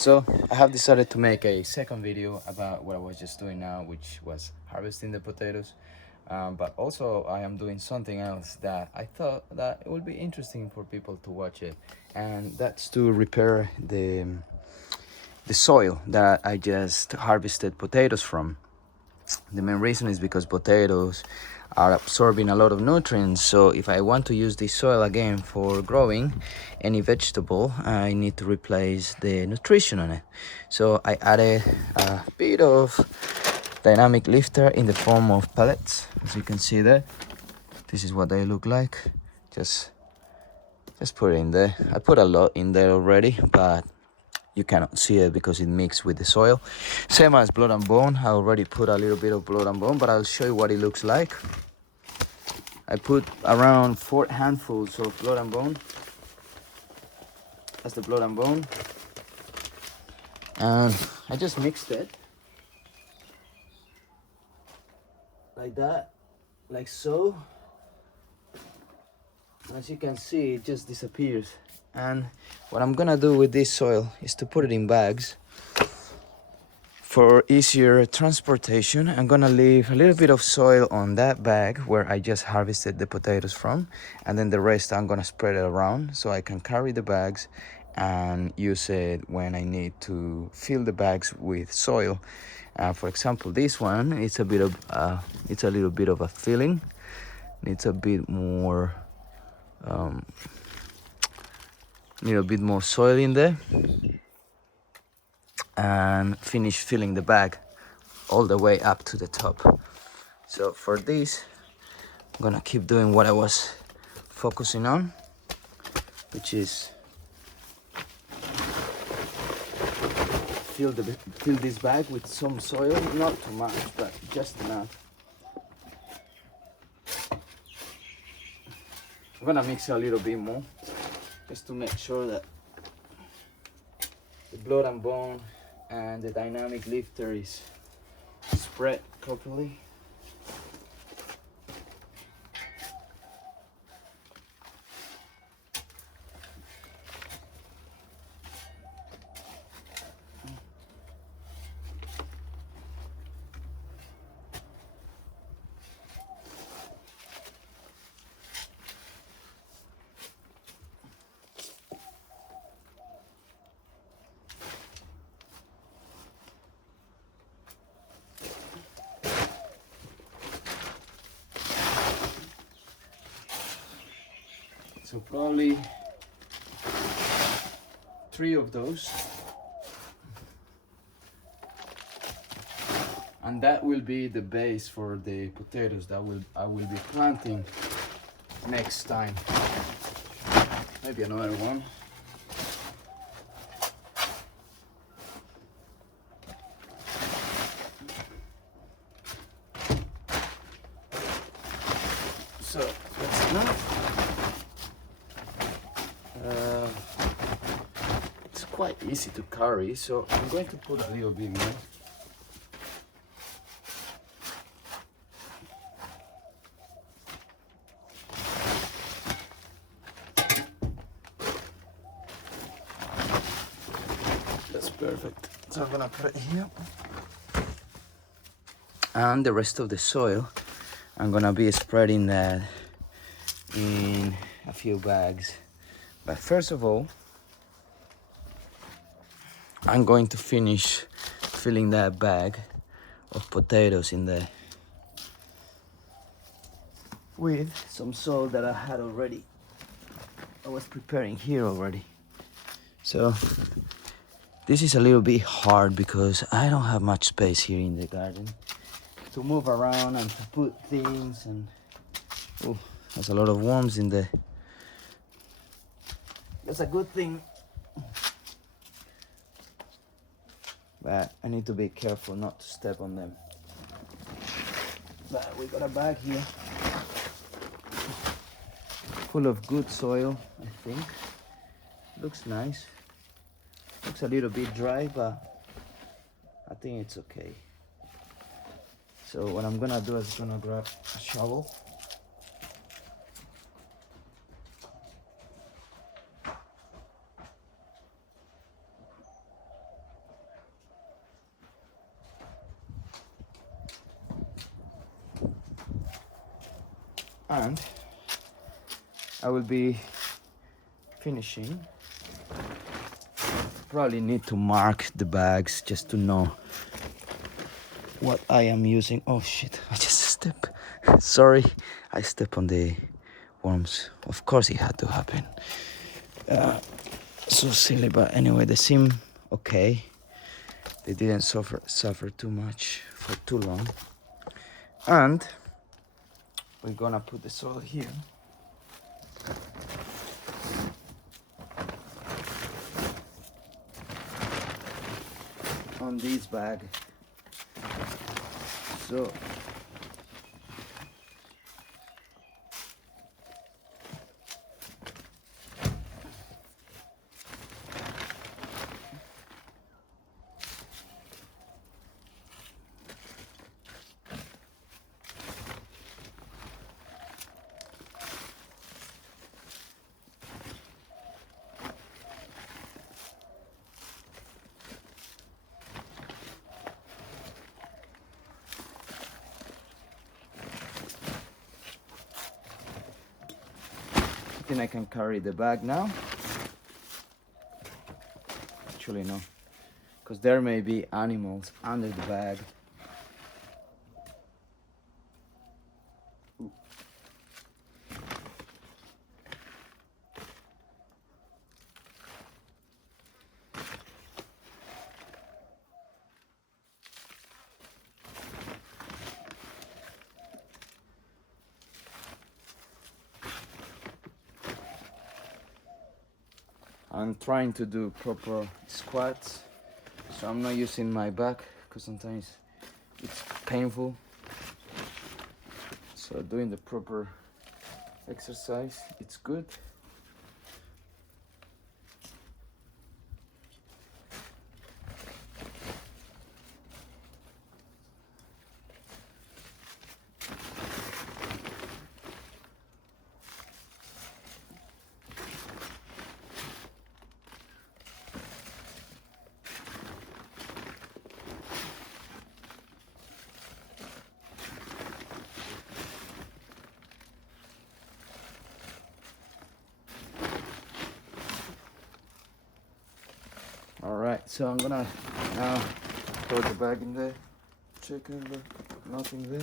So I have decided to make a second video about what I was just doing now, which was harvesting the potatoes. But also I am doing something else that I thought that it would be interesting for people to watch it, and that's to repair the soil that I just harvested potatoes from. The main reason is because potatoes are absorbing a lot of nutrients, so if I want to use this soil again for growing any vegetable, I need to replace the nutrition on it. So I added a bit of dynamic lifter in the form of pellets. As you can see there, this is what they look like. Just put it in there. I put a lot in there already, but you cannot see it because it mixed with the soil. Same as blood and bone. I already put a little bit of blood and bone, but I'll show you what it looks like. I put around 4 handfuls of blood and bone. That's the blood and bone. And I just mixed it like that, like so. And as you can see, it just disappears. And what I'm gonna do with this soil is to put it in bags for easier transportation. I'm gonna leave a little bit of soil on that bag where I just harvested the potatoes from, and then the rest I'm gonna spread it around so I can carry the bags and use it when I need to fill the bags with soil. For example, this one, it's a little bit of a filling. Needs a bit more, soil in there, and finish filling the bag all the way up to the top. So for this, I'm gonna keep doing what I was focusing on, which is fill this bag with some soil, not too much, but just enough. I'm gonna mix a little bit more, just to make sure that the blood and bone and the dynamic lifter is spread properly. So probably 3 of those, and that will be the base for the potatoes that I will be planting next time. Maybe another one. So that's enough. It's quite easy to carry, so I'm going to put a little bit more. That's perfect. So I'm gonna put it here. And the rest of the soil, I'm gonna be spreading that in a few bags. But first of all, I'm going to finish filling that bag of potatoes in there with some soil that I had already. I was preparing here already. So this is a little bit hard because I don't have much space here in the garden to move around and to put things, and there's a lot of worms in there. That's a good thing, but I need to be careful not to step on them. But we got a bag here full of good soil, I think. Looks nice. Looks a little bit dry, but I think it's okay. So what I'm gonna do is gonna grab a shovel. And I will be finishing. Probably need to mark the bags just to know what I am using. Oh shit, I just stepped. Sorry, I stepped on the worms. Of course it had to happen. So silly, but anyway, they seem okay. They didn't suffer too much for too long. And we're gonna put the soil here. On this bag. So I think I can carry the bag now. Actually no, because there may be animals under the bag. I'm trying to do proper squats, so I'm not using my back because sometimes it's painful. So doing the proper exercise, it's good. Alright, so I'm gonna now throw the bag in there, check if nothing there.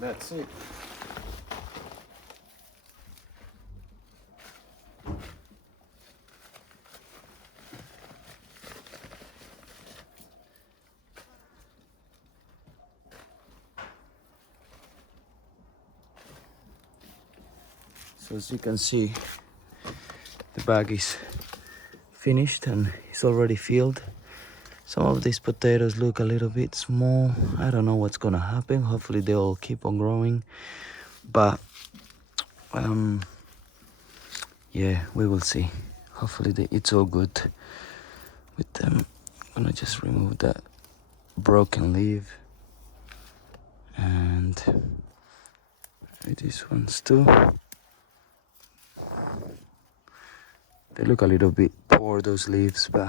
That's it. So as you can see, the bag is finished and it's already filled. Some of these potatoes look a little bit small. I don't know what's gonna happen. Hopefully they'll keep on growing. But yeah, we will see. Hopefully it's all good with them. I'm gonna just remove that broken leaf and these ones too. They look a little bit poor, those leaves, but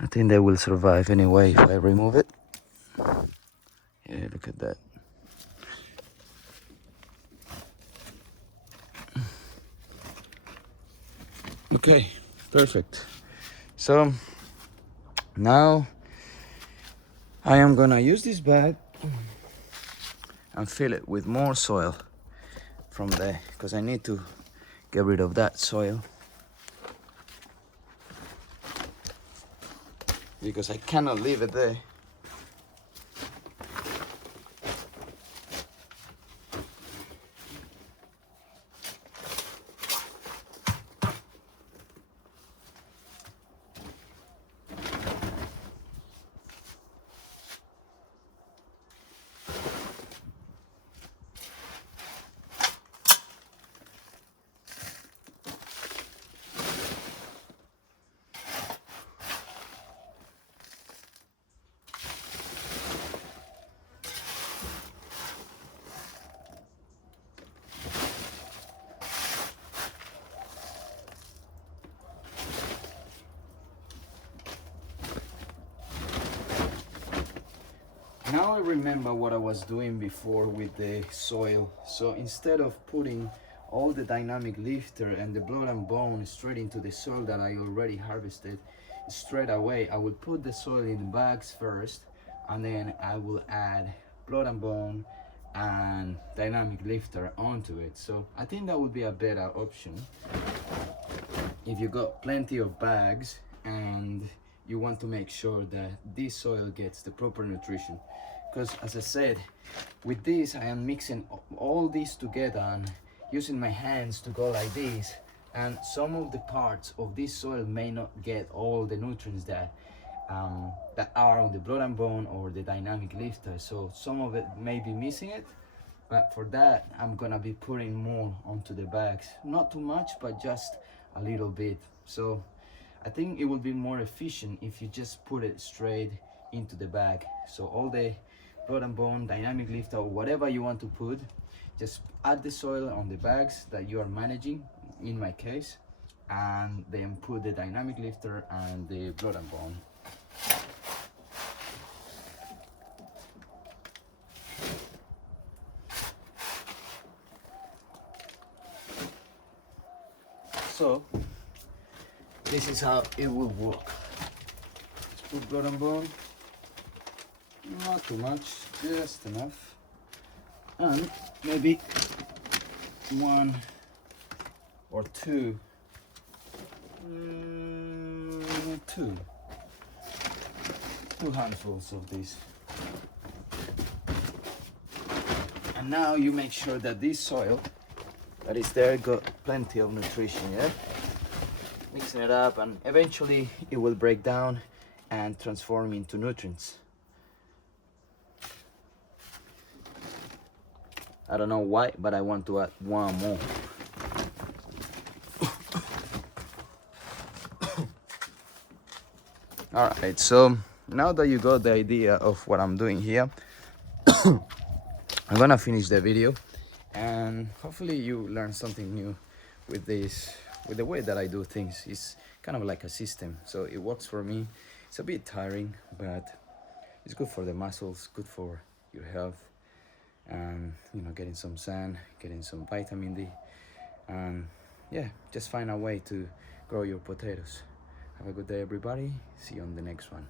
I think they will survive anyway if I remove it. Yeah, look at that. Okay, perfect. So now I am gonna use this bag and fill it with more soil from there, because I need to get rid of that soil, because I cannot leave it there. Now I remember what I was doing before with the soil. So instead of putting all the dynamic lifter and the blood and bone straight into the soil that I already harvested straight away, I will put the soil in bags first, and then I will add blood and bone and dynamic lifter onto it. So I think that would be a better option if you got plenty of bags and you want to make sure that this soil gets the proper nutrition. Because as I said, with this I am mixing all this together and using my hands to go like this, and some of the parts of this soil may not get all the nutrients that are on the blood and bone or the dynamic lifter, so some of it may be missing it. But for that, I'm gonna be putting more onto the bags, not too much, but just a little bit. So I think it will be more efficient if you just put it straight into the bag. So all the blood and bone, dynamic lifter, or whatever you want to put, just add the soil on the bags that you are managing, in my case, and then put the dynamic lifter and the blood and bone. So this is how it will work. Let's put blood and bone, not too much, just enough, and maybe one or two handfuls of this. And now you make sure that this soil that is there got plenty of nutrition, yeah? Mixing it up, and eventually it will break down and transform into nutrients. I don't know why, but I want to add one more. Alright, so now that you got the idea of what I'm doing here, I'm gonna finish the video, and hopefully you learn something new with this, with the way that I do things. It's kind of like a system, so it works for me. It's a bit tiring, but it's good for the muscles, good for your health, and you know, getting some sun, getting some vitamin D, and yeah, just find a way to grow your potatoes. Have a good day, everybody. See you on the next one.